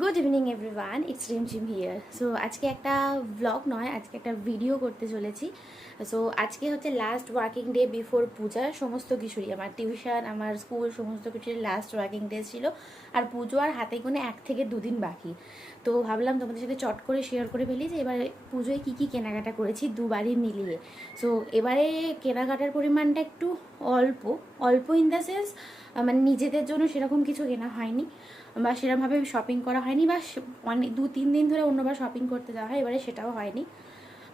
Good evening everyone it's Rimjhim here so আজকে একটা blog নয়, আজকে একটা ভিডিও করতে চলেছি। সো আজকে হচ্ছে last working day before Puja, সমস্ত কিছুরই। আমার টিউশন আমার স্কুল সমস্ত কিছুর লাস্ট ওয়ার্কিং ডে ছিল। আর পুজো আর হাতে গুনে এক থেকে দুদিন বাকি। তো ভাবলাম তোমাদের সাথে চট করে শেয়ার করে ফেলি যে, এবারে পুজোয় কী কী কেনাকাটা করেছি দুবারই মিলিয়ে। সো এবারে কেনাকাটার পরিমাণটা একটু অল্প। অল্প ইন দ্য সেন্স মানে নিজেদের জন্য সেরকম কিছু কেনা হয়নি। বা সেরকমভাবে শপিং করা হয়নি বা অনেক দু, তিন দিন ধরে অন্যবার শপিং করতে যাওয়া হয়, এবারে সেটাও হয়নি।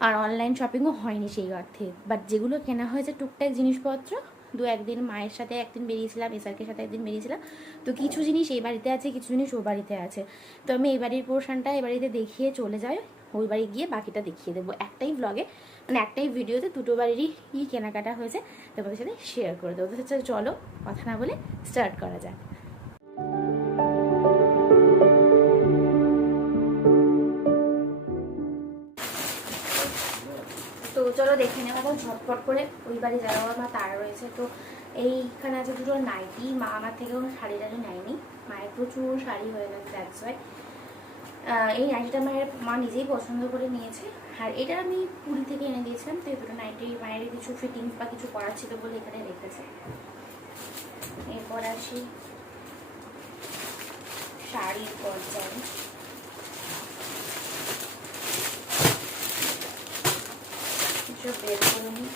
আর অনলাইন শপিংও হয়নি সেই অর্থে। বাট যেগুলো কেনা হয়েছে টুকটাক জিনিসপত্র, দু একদিন মায়ের সাথে একদিন বেরিয়েছিলাম এসআরকের সাথে একদিন বেরিয়েছিলাম, তো কিছু জিনিস এই বাড়িতে আছে, কিছু জিনিস ও বাড়িতে আছে। তো আমি এই বাড়ির পোর্শনটা এই বাড়িতে দেখিয়ে চলে যাই, ওই বাড়ি গিয়ে বাকিটা দেখিয়ে দেবো একটাই ব্লগে মানে একটাই ভিডিওতে দুটো বাড়িরই কী কেনাকাটা হয়েছে, তোমাদের সাথে শেয়ার করে দেবো। তো চলো, কথা না বলে স্টার্ট করা যাক। চলো দেখে নেওয়া যাক ঝটপট করে ওই বাড়ি যাওয়া আমার তারা রয়েছে। তো এইখানে আছে দুটো নাইটি, মা আমার থেকে কোনো শাড়ি টাড়ি নেয়নি। মায়ের প্রচুর শাড়ি হয়ে গেছে দ্যাটস ওয়াই এই নাইটিটা মায়ের, মা নিজেই পছন্দ করে নিয়েছে। আর এটা আমি পুরী থেকে এনে দিয়েছিলাম, তো এই দুটো নাইটি মায়ের কিছু ফিটিংস বা কিছু করার ছিল বলে এখানে রেখেছে। এরপর আসি শাড়ির পর্যায়ে। কিছু বের করে নিই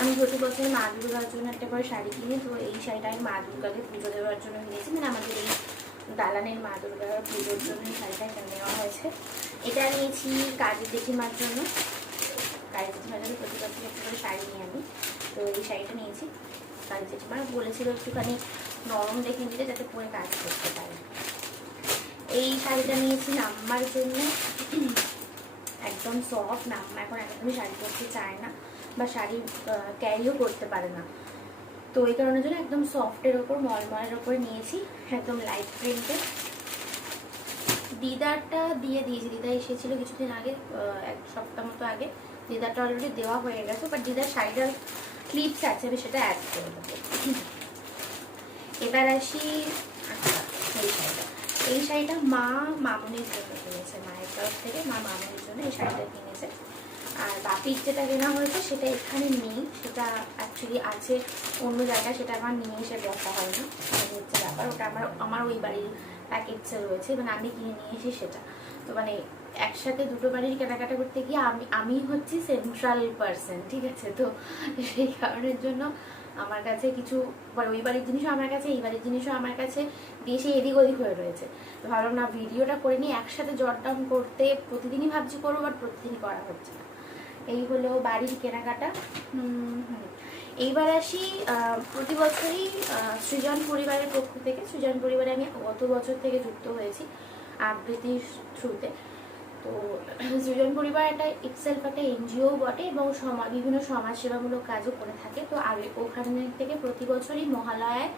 আমি প্রতি বছর মা দুর্গার জন্য একটা করে শাড়ি কিনি, তো এই শাড়িটা আমি মা দুর্গাকে পুজো দেওয়ার জন্য কিনেছি মানে আমাদের এই দালানের মা দুর্গার পুজোর জন্য এই শাড়িটা নেওয়া হয়েছে। এটা নিয়েছি কাজের জেঠিমার জন্য। কাজের জেঠিমার জন্য প্রতি বছর একটা করে শাড়ি নিই আমি। তো এই শাড়িটা নিয়েছি। কাজের জেঠিমা বলেছিল একটুখানি নরম দেখে নিতে যাতে পরে কাজ করতে পারে। এই শাড়িটা নিয়েছি নাম্বার জন্য। একদম সফট নাম্মা এখন একদমই শাড়ি পরতে চায় না বা শাড়ি ক্যারিও করতে পারে না। তো এই কারণের জন্য একদম সফটের ওপর, মলমলের ওপরে নিয়েছি, একদম লাইট প্রিন্টের দিদারটা দিয়ে দিয়েছি, দিদা এসেছিল কিছুদিন আগে এক সপ্তাহ মতো আগে। দিদারটা অলরেডি দেওয়া হয়ে গেছে বাট দিদার শাড়িটার ক্লিপস আছে, আমি সেটা অ্যাড করে দেবো। এবার আসি এই শাড়িটা। এই শাড়িটা মা মামনির জন্য কিনেছে, মায়ের তরফ থেকে মা মামনির জন্য এই শাড়িটা কিনেছে। আর বাপির যেটা কেনা হয়েছে সেটা এখানে নেই, সেটা অ্যাকচুয়ালি আছে অন্য জায়গায়, সেটা আমার নিয়ে এসে বসা হয়নি। এই হচ্ছে ব্যাপার, ওটা আমার আমার ওই বাড়ির প্যাকেটসে রয়েছে মানে আমি কিনে নিয়ে এসি সেটা। তো মানে একসাথে দুটো বাড়ির কেনাকাটা করতে গিয়ে আমি আমি হচ্ছি সেন্ট্রাল পার্সন ঠিক আছে? তো সেই কারণের জন্য আমার কাছে কিছু মানে ওই বাড়ির জিনিসও আমার কাছে, এই বাড়ির জিনিসও আমার কাছে, দিয়ে এদিক ওদিক হয়ে রয়েছে। ভাবলাম, না, ভিডিওটা করে নিয়ে একসাথে জট ডাউন করতে প্রতিদিনই ভাবছি করব বাট প্রতিদিনই করা হচ্ছে না। এই হলো বাড়ির কেনাকাটা। এইবার আসি প্রতি বছরই সৃজন পরিবারের পক্ষ থেকে, সৃজন পরিবারে আমি গত বছর থেকে যুক্ত হয়েছি আবৃত্তির থ্রুতে। তো সৃজন পরিবার একটা ইটসেলফ একটা এনজিও বটে এবং সমা- বিভিন্ন সমাজসেবামূলক কাজও করে থাকে। তো আগে ওখানে থেকে প্রতি বছরই মহালয়ায়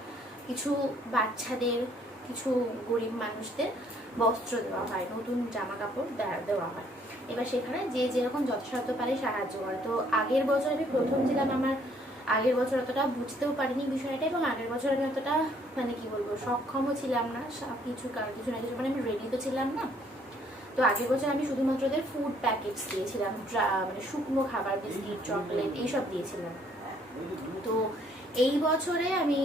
কিছু বাচ্চাদের, কিছু গরিব মানুষদের বস্ত্র দেওয়া হয়, নতুন জামা কাপড় দেওয়া হয়। এবার সেখানে যে যেরকম যথাসাধ্য পারে সাহায্য করে। তো আগের বছর আমি প্রথম ছিলাম আমার, আগের বছর অতটা বুঝতেও পারিনি বিষয়টা এবং আগের বছর আমি অতটা মানে কি বলব, সক্ষমও ছিলাম না কিছু কিছু না কিছু। মানে আমি রেডি তো ছিলাম না। তো আগের বছর আমি শুধুমাত্র ওদের ফুড প্যাকেটস দিয়েছিলাম মানে শুকনো খাবার বিস্কিট চকলেট এইসব দিয়েছিলাম। তো এই বছরে আমি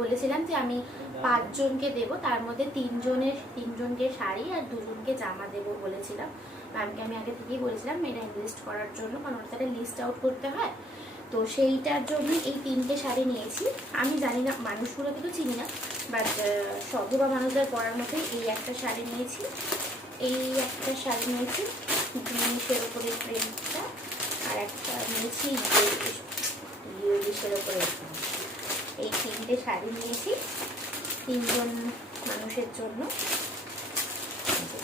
বলেছিলাম যে আমি পাঁচজনকে দেব, তার মধ্যে তিনজনের, তিনজনকে শাড়ি আর দুজনকে জামা দেবো বলেছিলাম। ম্যামকে আমি আগে থেকেই বলেছিলাম এটা লিস্ট করার জন্য, কারণ ওটা একটা লিস্ট আউট করতে হয়। তো সেইটার জন্য এই তিনটে শাড়ি নিয়েছি। আমি জানি না, মানুষগুলোকে তো চিনি না বাট সধবা মানুষদের পরার মধ্যে এই একটা শাড়ি নিয়েছি। এই একটা শাড়ি নিয়েছি, জিনিসের উপরে প্রিন্টটা, আর একটা নিয়েছি ইউলিশের উপরে এই তিনটে শাড়ি নিয়েছি, তিনজন মানুষের জন্য।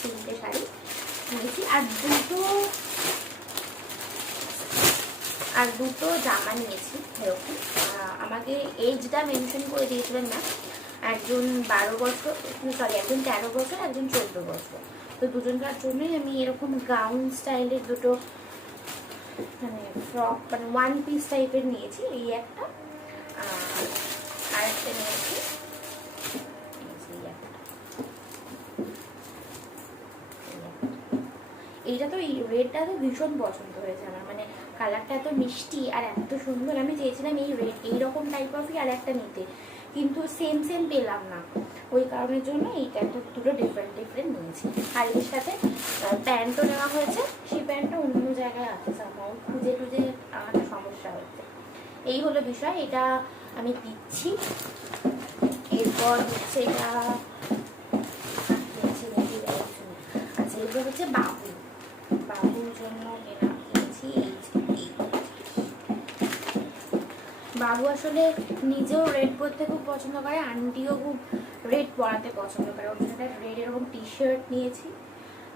তিনটে শাড়ি নিয়েছি, আর দুটো আর দুটো জামা নিয়েছি এরকম। আমাকে এজটা মেনশন করে দিয়েছিলেন না। একজন বারো বছর, সরি, একজন তেরো বছর, একজন চোদ্দ বছর। তো দুজনকার জন্যই আমি এরকম গাউন স্টাইলের দুটো মানে ফ্রক মানে ওয়ান পিস টাইপের নিয়েছি, এই একটা। আর আরেকটা নিয়েছি। এইটা তো, এই রেডটা তো ভীষণ পছন্দ হয়েছে আমার মানে কালারটা এত মিষ্টি আর এত সুন্দর। আমি চেয়েছিলাম এই রেড এইরকম টাইপ অফই আর একটা নিতে। কিন্তু সেম সেম পেলাম না। ওই কারণের জন্য এইটা একটা দুটো ডিফারেন্ট ডিফারেন্ট নিয়েছি। আর এর সাথে প্যান্টও নেওয়া হয়েছে। সেই প্যান্টটা অন্য জায়গায় আছে সামাও খুঁজে খুঁজে আমার সমস্যা হচ্ছে। এই হলো বিষয়, এটা আমি দিচ্ছি। এরপর হচ্ছে এটা। আচ্ছা এরপর হচ্ছে বাবু। বাবুর জন্য কেনা বাবু আসলে নিজেও রেড পরতে খুব পছন্দ করে, আন্টিও খুব রেড পরাতে পছন্দ করে। ওর একটা রেড এরকম টি শার্ট নিয়েছি।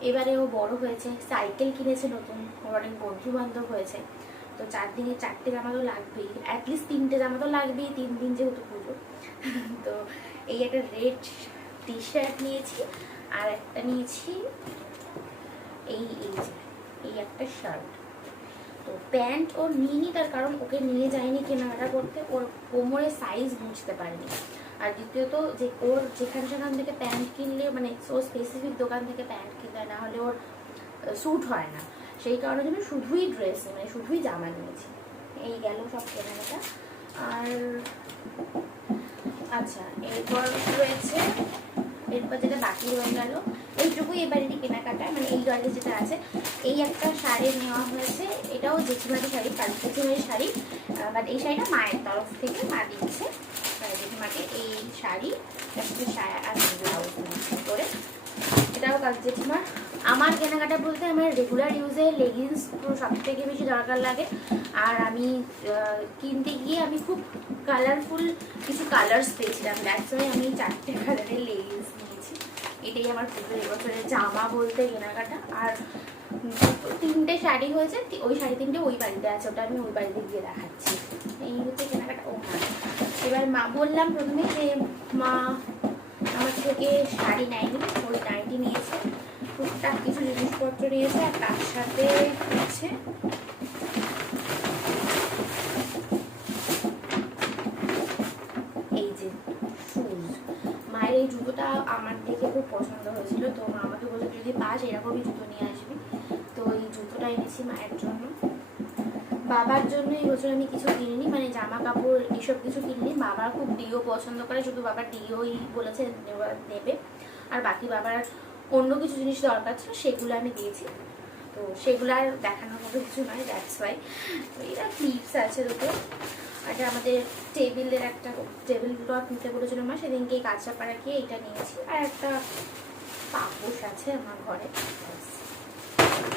এবারে ও বড় হয়েছে সাইকেল কিনেছে নতুন। ওর অনেক বন্ধু বান্ধব হয়েছে। তো চার দিনে চারটে জামা তো লাগবেই। অ্যাটলিস্ট তিনটে জামা তো লাগবেই, তিন দিন যেহেতু পুজো। তো এই একটা রেড টি শার্ট নিয়েছি, আর একটা নিয়েছি এই এই এই একটা শার্ট তো প্যান্ট ও নিইনি, তার কারণ ওকে নিয়ে যায়নি কেনাকাটা করতে, ওর কোমরের সাইজ বুঝতে পারেনি। আর দ্বিতীয়ত যে ওর যেখান সেখান থেকে প্যান্ট কিনলে মানে ও স্পেসিফিক দোকান থেকে প্যান্ট কিনলে, না হলে ওর স্যুট হয় না। সেই কারণে জন্য শুধুই ড্রেস মানে শুধুই জামা নিয়েছি। এই গেল সব কেনাকাটা। আর আচ্ছা এরপর রয়েছে, এরপর যেটা বাকি রয়ে গেল এইটুকুই বাড়িরই কেনাকাটা মানে এই গাড়িতে যেটা আছে, এই একটা শাড়ি নেওয়া হয়েছে। এটাও জেঠিমারি শাড়ি কালী জেঠিমারি শাড়ি বাট এই শাড়িটা মায়ের তরফ থেকে মা দিচ্ছে মানে জেঠিমাকে এই শাড়ি ব্লাউজ করে। এটাও কালী জেঠিমার। আমার কেনাকাটা বলতে আমার রেগুলার ইউজে লেগিংস সব থেকে বেশি দরকার লাগে। আর আমি কিনতে গিয়ে আমি খুব কালারফুল কিছু কালার্স পেয়েছিলাম। দ্যাটস আমি চারটে কালারের লেগিংস এটাই আমার পুজো এবছরের জামা বলতে কেনাকাটা। আর তিনটে শাড়ি হয়েছে ওই শাড়ি তিনটে ওই বাড়িতে আছে, ওটা আমি ওই বাড়িতে গিয়ে দেখাচ্ছি। এই হচ্ছে কেনাকাটা। ও হ্যাঁ। এবার মা, বললাম প্রথমে যে মা আমার থেকে শাড়ি নেয়নি, ওই নাইটি নিয়েছে। টুকটাক কিছু জিনিসপত্র নিয়েছে, আর তার সাথে হচ্ছে এই যে শুজ মায়ের এই জুতোটা আমার দেখে খুব পছন্দ হয়েছিল। তো মা আমাকে বলল যদি পাস, এরকমই জুতো নিয়ে আসবি। তো এই জুতোটা এনেছি মায়ের জন্য। বাবার জন্য এই বছর আমি কিছু কিনিনি মানে জামা কাপড় এসব কিছু কিনিনি। বাবা খুব ডিও পছন্দ করে, শুধু বাবার ডিওই বলেছে নেবে আর বাকি বাবার অন্য কিছু জিনিস দরকার ছিল, সেগুলো আমি দিয়েছি। তো সেগুলো আর দেখানোর মতো কিছু নয় দ্যাটস ওয়াই তো এরা ক্লিপস আছে দুটো এটা আমাদের টেবিলের একটা টেবিল ক্লথ নিতে বলেছিল মা, সেদিনকে কাঁচা পাড়া গিয়ে এইটা নিয়েছি। আর একটা পাপোশ আছে আমার ঘরে।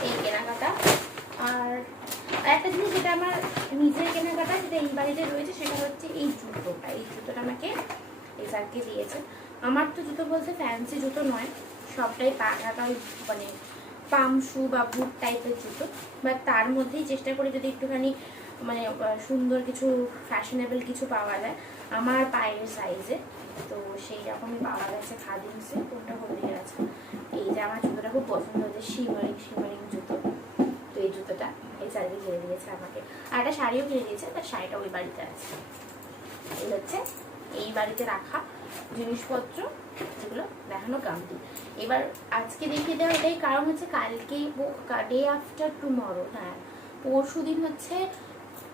এই কেনাকাটা। আর একটা জিনিস যেটা আমার নিজের কেনাকাটা, যেটা এই বাড়িতে রয়েছে, সেটা হচ্ছে এই জুতোটা। এই জুতোটা আমাকে এই স্যারকে দিয়েছে। আমার তো জুতো বলতে ফ্যান্সি জুতো নয়, সবটাই পা ওই মানে পাম শু বা বুট টাইপের জুতো। বা তার মধ্যেই চেষ্টা করি যদি একটুখানি মানে সুন্দর কিছু ফ্যাশনেবল কিছু পাওয়া যায়। আমার পায়ের সাইজে তো সেই রকমই পাওয়া গেছে খাদিমসে, কোনটা হলদিয়ে আছে। এই যে আমার জুতোটা খুব পছন্দ হয়েছে, শিমারিং শিমারিং জুতো। তো এই জুতোটা এই শাড়ি কিনে দিয়েছে আমাকে। আর একটা শাড়িও কিনে দিয়েছে, তার শাড়িটা ওই বাড়িতে আছে। এই হচ্ছে এই বাড়িতে রাখা জিনিসপত্র, যেগুলো দেখানো কামটি এবার আজকে দেখিয়ে দেওয়া এটাই কারণ হচ্ছে কালকে ডে আফটার টুমরো হ্যাঁ। পরশু দিন হচ্ছে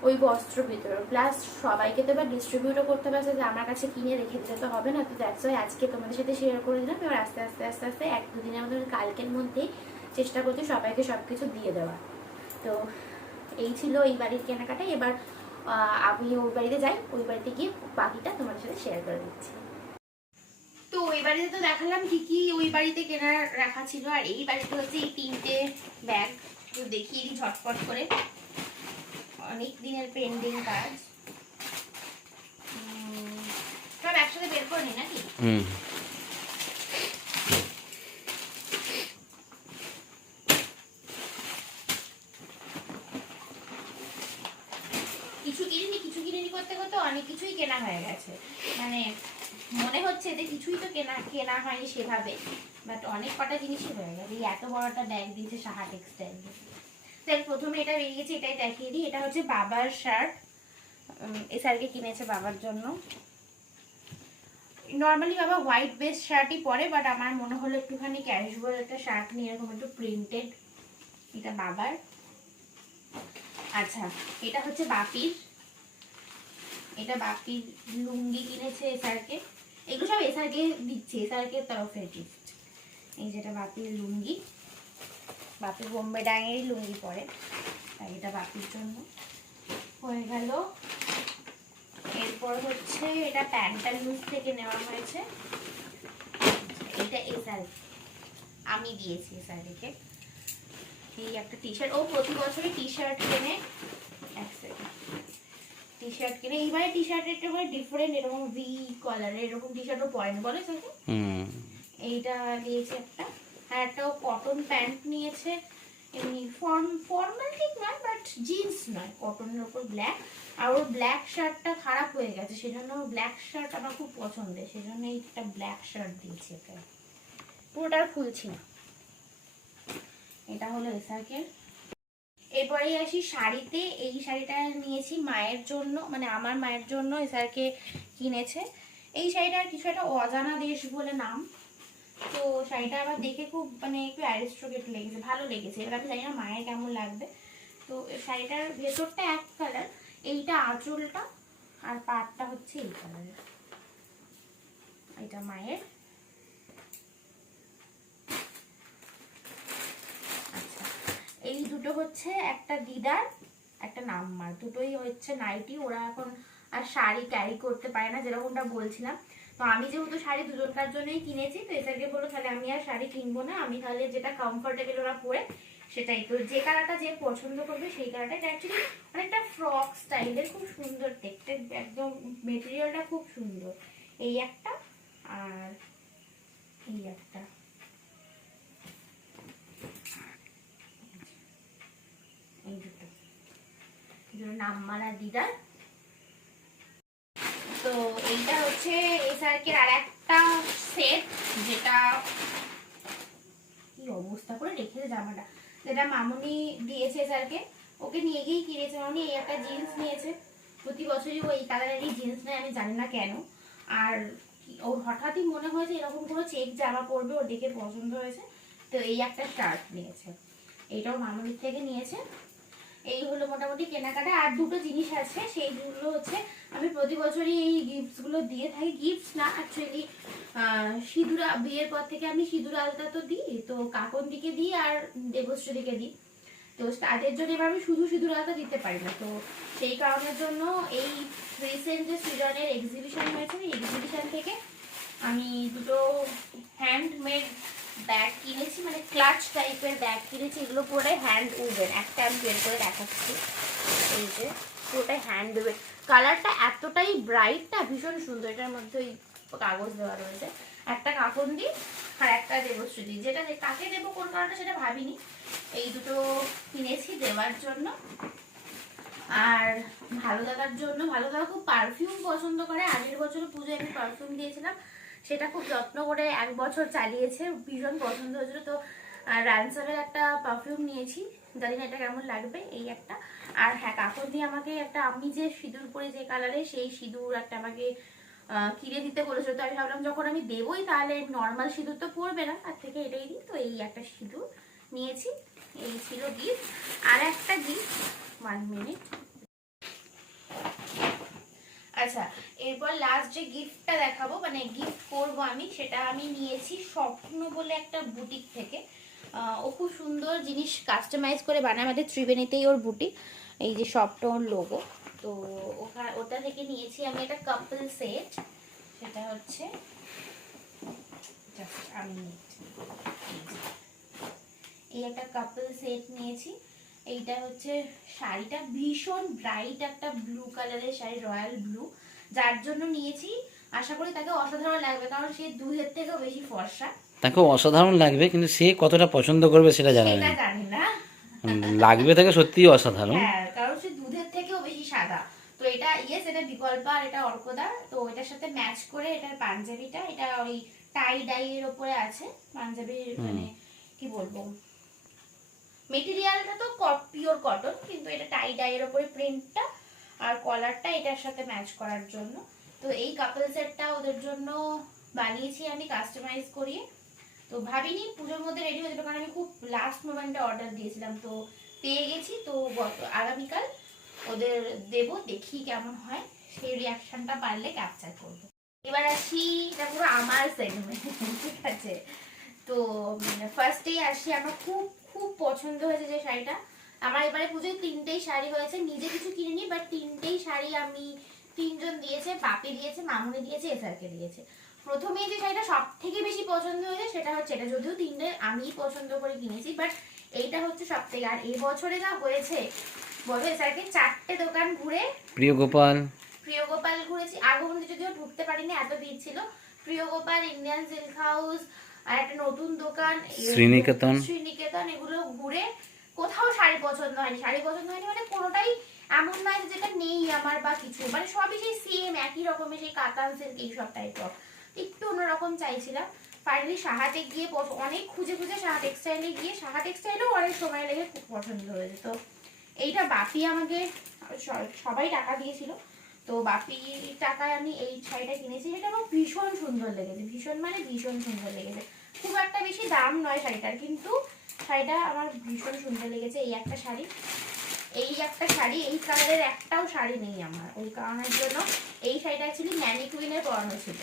ওই বস্ত্র বিতরণ প্লাস সবাইকে তো এবার ডিস্ট্রিবিউটও করতে হবে যে, আমার কাছে কিনে রেখে দিতে তো হবে না। তো দ্যাটস ওয়াই আজকে তোমাদের সাথে শেয়ার করে দিলাম। এবার আস্তে আস্তে আস্তে আস্তে এক দুদিনের মধ্যে কালকের মধ্যেই চেষ্টা করছি সবাইকে সব কিছু দিয়ে দেওয়া তো এই ছিল এই বাড়ির কেনাকাটা এবার আমি ওই বাড়িতে যাই। ওই বাড়িতে গিয়ে বাকিটা তোমাদের সাথে শেয়ার করে দিচ্ছি। তো ওই বাড়িতে তো দেখালাম কি কি ওই বাড়িতে কেনার রাখা ছিল। আর এই বাড়িতে হচ্ছে এই তিনটে ব্যাগ তো দিই ঝটপট করে। অনেক দিনের পেন্ডিং কাজ। উম, সব একসাথে বের করে নি নাকি? হুম। কিছু কিনিনি কিছু কিনিনি করতে করতে অনেক কিছুই কেনা হয়ে গেছে। মানে মনে হচ্ছে যে কিছুই তো কেনা কেনা হয়নি সেভাবে। বাট অনেক কটা জিনিসই হয়ে গেছে। এই এত বড় একটা ব্যাগ দিয়েছে সাহা টেক্সটাইল তাই প্রথমে এটা বেরিয়েছে এটাই দেখিয়ে দিই। এটা হচ্ছে বাবার শার্ট। এ স্যারকে কিনেছে বাবার জন্য। নর্মালি বাবা হোয়াইট বেস শার্টই পরে বাট আমার মনে হলো একটুখানি ক্যাজুয়াল একটা শার্ট নিয়ে এরকম একটু প্রিন্টেড এটা বাবার। আচ্ছা এটা হচ্ছে বাপির। এটা বাপির লুঙ্গি কিনেছে এসআরকে এগুলো সব এসআরকে দিচ্ছে এসআরকে তরফের গিফট এই যেটা বাপির লুঙ্গি। বাপি বোম্বে ডাঙেরই লুঙ্গি পরে তাই এটা বাপির জন্য। হয়ে গেল। এরপর হচ্ছে এটা প্যান্টালুজ থেকে নেওয়া হয়েছে। এটা এসআর আমি দিয়েছি এসআরকে এই একটা টি শার্ট ও প্রতি বছরই টি শার্ট কেনে এক সেকেন্ড টি শার্ট কিনে। এইবারে টি শার্টের একটু ডিফারেন্ট এরকম ভি কলারের এরকম টি শার্টও পরেন বলে হুম। এইটা দিয়েছে একটা। আর একটা কটন প্যান্ট নিয়েছে। এমনি ফর্ম ফর্মাল ঠিক নয় বাট জিন্স নয় কটনের ওপর ব্ল্যাক আর ওর ব্ল্যাক শার্টটা খারাপ হয়ে গেছে, সেজন্য ব্ল্যাক শার্ট আমার খুব পছন্দের, সেজন্য এইটা ব্ল্যাক শার্ট দিয়েছি ওকে পুরোটা খুলছি না। এটা হলো এসআরকে এরপরেই আসি শাড়িতে। এই শাড়িটা নিয়েছি মায়ের জন্য মানে আমার মায়ের জন্য এসআরকে কিনেছে। এই শাড়িটার কিছু একটা অজানা দেশ বলে নাম। তো শাড়িটা আবার দেখে খুব মানে একটু অ্যারিস্ট্রোকেট লেগেছে, ভালো লেগেছে। এবার আমি জানি না মায়ের কেমন লাগবে। তো এই শাড়িটার ভেতরটা এক কালার এইটা আঁচলটা আর পাটটা হচ্ছে এই কালারের এটা মায়ের। আচ্ছা এই দুটো হচ্ছে একটা দিদার, একটা নাম্বার। দুটোই হচ্ছে নাইটি, ওরা এখন আর শাড়ি ক্যারি করতে পারে না, যেরকমটা বলছিলাম। তো আমি যেহেতু শাড়ি দুজনকার জন্যই কিনেছি, তো এসআরকে বলল, তাহলে আমি আর শাড়ি কিনবো না, আমি তাহলে যেটা কমফোর্টেবল ওরা পরে সেটাই। তো যে কালারটা যে পছন্দ করবে সেই কালারটা অ্যাকচুয়ালি অনেকটা ফ্রক স্টাইলের খুব সুন্দর, দেখতে একদম মেটেরিয়ালটা খুব সুন্দর। এই একটা আর এই একটা। এই দুটো। দিদার। তো এইটা হচ্ছে এসআরকের আর একটা সেট যেটা কি অবস্থা করে রেখেছে জামাটা। যেটা মামুনি দিয়েছে স্যারকে, ওকে নিয়ে গিয়েই কিনেছে। মামুনি এই একটা জিন্স নিয়েছে। প্রতি বছরই ও এই কালারেরই জিন্স নেয়, আমি জানি না কেন। আর ওর হঠাৎই মনে হয়েছে এরকম কোনো চেক জামা পরবে, ওর দেখে পছন্দ হয়েছে। তো এই একটা শার্ট নিয়েছে। এইটাও মামুনির থেকে নিয়েছে। এই হলো মোটামুটি কেনাকাটা। আর দুটো জিনিস আছে, সেইগুলো হচ্ছে আমি প্রতি বছরই এই গিফটসগুলো দিয়ে থাকি। গিফটস না অ্যাকচুয়ালি সিঁদুরা বিয়ের পর থেকে আমি সিঁদুর আলতা তো দিই, তো কাকন দিকে দিই আর দেবশ্রীকে দিই। তো তাদের জন্য এবার আমি শুধু সিঁদুর আলতা দিতে পারি না। তো সেই কারণের জন্য এই রিসেন্ট যে সৃজনের এক্সিবিশন হয়েছে এই এক্সিবিশন থেকে আমি দুটো হ্যান্ডমেড ব্যাগ কিনেছি মানে ক্লাচ টাইপের ব্যাগ কিনেছি, এগুলো পুরোটাই হ্যান্ড উবেন একটা আমি বের করে দেখাচ্ছি। এই যে, পুরোটাই হ্যান্ড উবেন কালারটা এতটাই ব্রাইট না, ভীষণ সুন্দর। এটার মধ্যে ওই কাগজ দেওয়া রয়েছে। একটা কাপড় দিই আর একটা দেবশ্রী দিই যেটা কাকে দেবো, কোন কারণে, সেটা ভাবিনি। এই দুটো কিনেছি দেওয়ার জন্য। আর ভালো দাদার জন্য, ভালো দাদা খুব পারফিউম পছন্দ করে। আগের বছর পুজোয় আমি পারফিউম দিয়েছিলাম। সেটা খুব যত্ন করে এক বছর চালিয়েছে, ভীষণ পছন্দ হয়েছিল। তো র্যানসামের একটা পারফিউম নিয়েছি, জানি না এটা কেমন লাগবে, এই একটা। আর হ্যাঁ কাপড় দিয়ে আমাকে একটা, আমি যে সিঁদুর পরে যে কালারে সেই সিঁদুর একটা আমাকে কিনে দিতে বলেছিল। তো আমি ভাবলাম, যখন আমি দেবই, তাহলে নর্মাল সিঁদুর তো পরবে না, তার থেকে এটাই দিই। তো এই একটা সিঁদুর নিয়েছি, এই ছিল গিফট আর একটা গিফট ওয়ান মিনিট আচ্ছা এরপর লাস্ট যে গিফটটা দেখাবো মানে গিফট করব আমি, সেটা আমি নিয়েছি স্বপ্ন বলে একটা বুটিক থেকে। ও খুব সুন্দর জিনিস কাস্টমাইজ করে বানায় আমাদের ত্রিবেণীতেই ওর বুটিক এই যে শপটা ওর লোগো তো ওখা- ওটা থেকে নিয়েছি আমি একটা কাপল সেট সেটা হচ্ছে আমি। এই একটা কাপল সেট নিয়েছি। এইটা হচ্ছে শাড়িটা ভীষণ ব্রাইট একটা ব্লু কালারের শাড়ি রয়্যাল ব্লু যার জন্য নিয়েছি আশা করি তাকে অসাধারণ লাগবে কারণ সে দুধের থেকেও বেশি ফর্সা। তাকে অসাধারণ লাগবে কিন্তু সে কতটা পছন্দ করবে সেটা জানা নেই। না। লাগবে তাকে সত্যিই অসাধারণ। হ্যাঁ কারণ সে দুধের থেকেও বেশি সাদা। তো এটা ইয়েস এটা বিকল্প আর এটা অর্কদা। তো এটার সাথে ম্যাচ করে এটার পাঞ্জাবিটা এটা ওই টাই ডাই এর উপরে আছে। পাঞ্জাবির মানে কি বলব? মেটেরিয়ালটা তো পিওর কটন কিন্তু এটা টাই ডাইয়ের ওপরে প্রিন্টটা আর কলারটা এটার সাথে ম্যাচ করার জন্য। তো এই কাপল সেটটা ওদের জন্য বানিয়েছি আমি কাস্টমাইজ করিয়ে। তো ভাবিনি পুজোর মধ্যে রেডি হয়ে যাবে, কারণ আমি খুব লাস্ট মোমেন্টে অর্ডার দিয়েছিলাম। তো পেয়ে গেছি, তো গত, আগামীকাল ওদের দেব, দেখি কেমন হয়। সেই রিয়াকশনটা পারলে ক্যাপচার করব। এবার আসি, এটা পুরো আমার সেগমেন্ট ঠিক আছে? তো ফার্স্টেই আসি, আমার খুব খুব পছন্দ হয়েছে যে শাড়িটা। আমার এবারে পুজোয় তিনটেই শাড়ি হয়েছে নিজে কিছু কিনিনি বাট তিনটেই শাড়ি আমি তিনজন দিয়েছে বাপি দিয়েছে মামুনি দিয়েছে এসআরকে দিয়েছে। প্রথমেই যে শাড়িটা সব থেকে বেশি পছন্দ হয়েছে সেটা হচ্ছে এটা যদিও তিনটে আমিই পছন্দ করে কিনেছি বাট এইটা হচ্ছে সব থেকে আর এই বছরে যা হয়েছে বলো এসআরকে চারটে দোকান ঘুরে প্রিয় গোপাল। প্রিয় গোপাল ঘুরেছি। আগমন যদিও ঢুকতে পারিনি এত ভিড় ছিল। Priya Gopal Indian silk house আর একটা নতুন দোকান। শ্রীনিকেতন। ঘুরে কোথাও শাড়ি পছন্দ হয়নি। শাড়ি পছন্দ হয়নি মানে কোনোটাই এমন নয় যেটা নেই আমার বা কিছু। মানে সবই সেই সেম একই রকমের সেই কাতান সিল্ক এইসব টাইপের একটু অন্যরকম চাইছিলাম। ফাইনালি সাহাতে গিয়ে অনেক খুঁজে খুঁজে সাহা টেক্সটাইলে গিয়ে সাহা টেক্সটাইলেও অনেক সময় লেগে খুব পছন্দ হয়েছে। তো এইটা বাপি আমাকে সবাই টাকা দিয়েছিল। তো বাপি টাকায় আমি এই শাড়িটা কিনেছি। সেটা আমার ভীষণ সুন্দর লেগেছে। ভীষণ মানে ভীষণ সুন্দর লেগেছে। খুব একটা বেশি দাম নয় শাড়িটার, কিন্তু শাড়িটা আমার ভীষণ সুন্দর লেগেছে, এই একটা শাড়ি। এই একটা শাড়ি, এই কালারের একটাও শাড়ি নেই আমার। ওই কারণের জন্য এই শাড়িটা অ্যাকচুয়ালি ম্যানিকুইনের পরানো ছিল।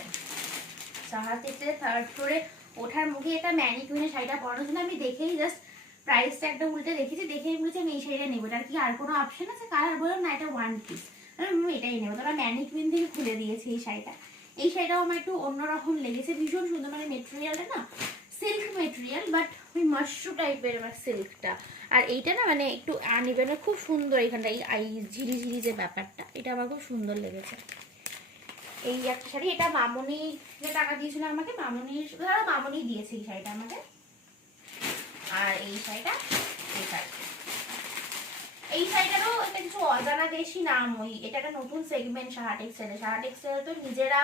সাহা থেকে থার্ড ফ্লোরে ওঠার মুখে এটা ম্যানিকুইনের শাড়িটা পরানো ছিল। আমি দেখেই জাস্ট প্রাইসটা একটা উল্টে দেখেছি দেখেই বলেছি আমি এই শাড়িটা নেব। এটার কি আর কোনো অপশন আছে? কালার বললাম না, এটা ওয়ান পিস আমি এটাই নেব। তারা ম্যানিকুইন থেকে খুলে দিয়েছে এই শাড়িটা। এই শাড়িটাও আমার একটু অন্যরকম লেগেছে, ভীষণ সুন্দর। মানে মেটেরিয়ালটা না সিল্ক মেটেরিয়াল বাট ওই মাশরু টাইপের আমার সিল্কটা আর এইটা না মানে একটু আনিবেনের খুব সুন্দর এখানটা এই আই ঝিরি ঝিরি যে ব্যাপারটা, এটা আমার খুব সুন্দর লেগেছে। এই একটা শাড়ি, এটা মামনি যে টাকা দিয়েছিল আমাকে মামনির ধরো মামনি দিয়েছে এই শাড়িটা আমাকে। আর এই শাড়িটা, এই শাড়ি। এই শাড়িটারও একটা কিছু অজানা দেশি নাম, ওই এটা একটা নতুন সেগমেন্ট সাহা টেক্সটাইলে সাহা টেক্সটাইল তো নিজেরা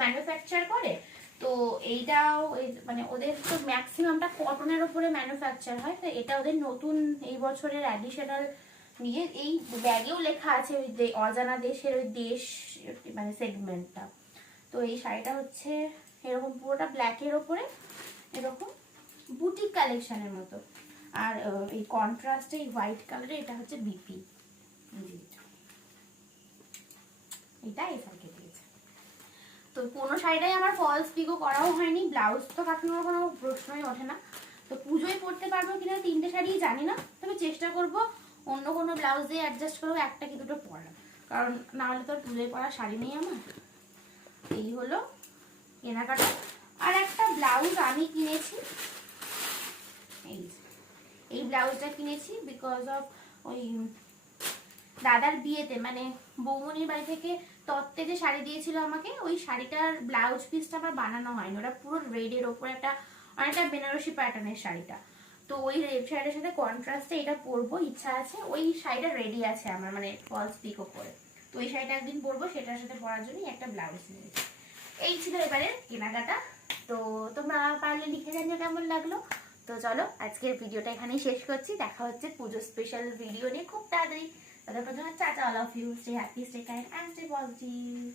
ম্যানুফ্যাকচার করে তো এইটাও এই- মানে ওদের তো ম্যাক্সিমামটা কটনের ওপরে ম্যানুফ্যাকচার হয়, তো এটা ওদের নতুন এই বছরের অ্যাডিশনাল নিয়ে এই ব্যাগেও লেখা আছে ওই অজানা দেশের ওই দেশ মানে সেগমেন্টটা তো এই শাড়িটা হচ্ছে এরকম পুরোটা ব্ল্যাকের ওপরে, এরকম বুটিক কালেকশনের মতো। আর এই কন্ট্রাস্টে এই হোয়াইট কালারে এটা হচ্ছে বিপি এটা এসআরকে দিয়েছে তো কোনো শাড়িটাই আমার ফলস পিকো করাও হয়নি ব্লাউজ তো কাটানোর কোনো প্রশ্নই ওঠে না। তো পুজোয় পরতে পারব কিনা তিনটে শাড়ি জানি না, তবে চেষ্টা করব অন্য কোনো ব্লাউজ দিয়ে অ্যাডজাস্ট করব একটা কি দুটো পরার। কারণ না হলে তো আর পুজোয় পরা শাড়ি নেই আমার। এই হলো কেনাকাটা। আর একটা ব্লাউজ আমি কিনেছি। এই এই ব্লাউজটা কিনেছি বিকজ অফ ওই দাদার বিয়েতে মানে বৌমনির বাড়ি থেকে তত্ত্বে যে শাড়ি দিয়েছিল আমাকে, ওই শাড়িটার ব্লাউজ পিসটা আমার বানানো হয়নি। ওটা পুরো রেডের ওপর একটা, অনেকটা বেনারসি প্যাটার্নের শাড়িটা। তো ওই রেড শাড়িটার সাথে কন্ট্রাস্টে এটা পরবো, ইচ্ছা আছে, ওই শাড়িটা রেডি আছে আমার মানে ফলস পিকো করে। তো ওই শাড়িটা একদিন পরবো, সেটার সাথে পরার জন্যই একটা ব্লাউজ নিয়েছি। এই ছিল এবারে কেনাকাটা। তো তোমরা পারলে লিখে জানিও কেমন লাগল। তো চলো, আজকের ভিডিওটা এখানেই শেষ করছি। দেখা হচ্ছে পুজো স্পেশাল ভিডিও নিয়ে খুব তাড়াতাড়ি। But the Pradhana, touch all of you. Stay happy, stay kind and stay positive.